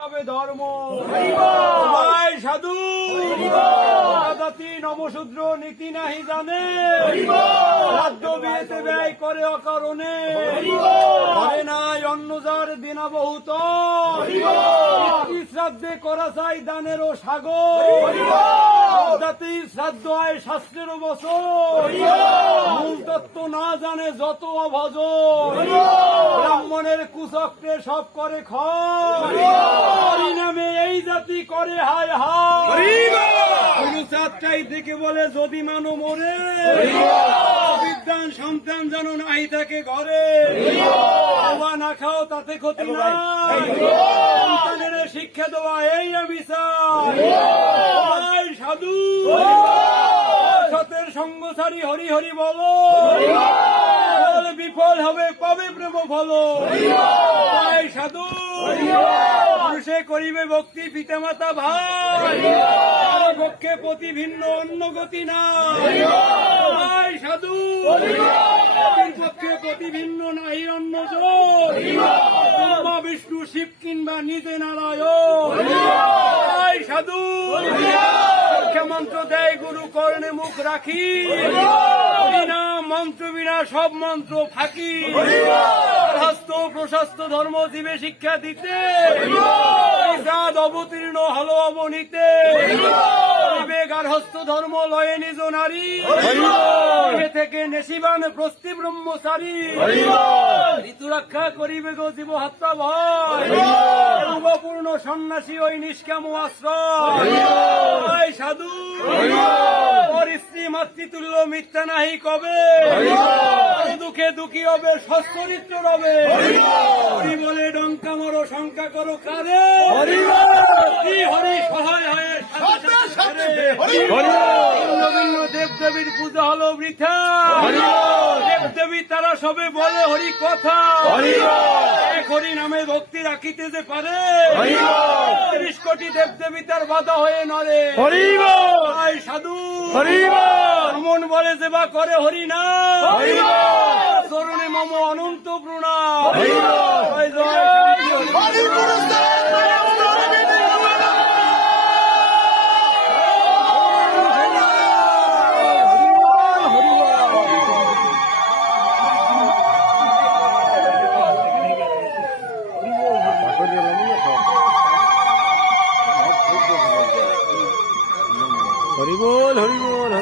ধর্ম সাধু জাতি নবশূদ্র নীতি নাহি জানে, রাজ্য বিয়েতে ব্যয় করে অকারণে, করে নাই অন্য যার দিনা বহুত, শ্রাদ্ধে করা চাই দানেরও সাগর, জাতির শ্রাদ্ধ হয় শাস্ত্রেরও বছর, মূল তত্ত্ব না জানে যত অভজ, ব্রাহ্মণের কুচক্রে সব করে নামে এই জাতি করে হায় হায়, চারটাই থেকে বলে যদি মানো মরে, বিদ্যান সন্তান যেন নাই থাকে ঘরে, খাওয়া না খাও তাতে ক্ষতি নাই, সন্তানের শিক্ষা দেওয়া এই বিচার, সাধু সতের সঙ্গ ছাড়ি হরি হরি বলো, বিফল হবে পাবে প্রেম ফল, সাধু পুরুষে করিবে ভক্তি পিতা মাতা ভাই, পক্ষে প্রতি ভিন্ন অন্য গতি নাই, সাধু পক্ষে প্রতি ভিন্ন নাই অন্য ব্রহ্মা বিষ্ণু শিব কিংবা নিজে নারায়ণ, সাধু মন্ত্র দেয় গুরু কর্ণে মুখ রাখি, হরিনাম মন্ত্র বিনা সব মন্ত্র ফাঁকি, হস্ত প্রশস্ত ধর্ম জীবে শিক্ষা দিতে, চাঁদ অবতীর্ণ হলো অবনীতে, বিবেকার হস্ত ধর্ম লয়ে নিজ নারী, থেকে নেশিবান প্রস্তি ব্রহ্মচারী, ঋতু রক্ষা করিবে গো জীব হত্যা ভয়, পূর্ণ সন্ন্যাসী ওই নিষ্কাম আশ্রয়, সাধু স্ত্রী মাতৃতুল্য মিথ্যা নাহি কবে, দুঃখে দুঃখী হবে সচ্চরিত্র রবে, হরি বলে ডঙ্কা মরো শঙ্কা করো কারে, হরি সহায় হয়ে দেব দেবীর পূজা হলো বৃথা, দেব দেবী তারা সবে বলে হরি কথা, এক হরি নামে ভক্তি রাখিতে যে পারে, ৩০ কোটি দেব দেবী তার বাধা হয়ে নরে, সাধু এমন বলে যে বা করে হরি না, চরণে মম অনন্ত প্রণাম, হরি বল হরি বল হরি বল।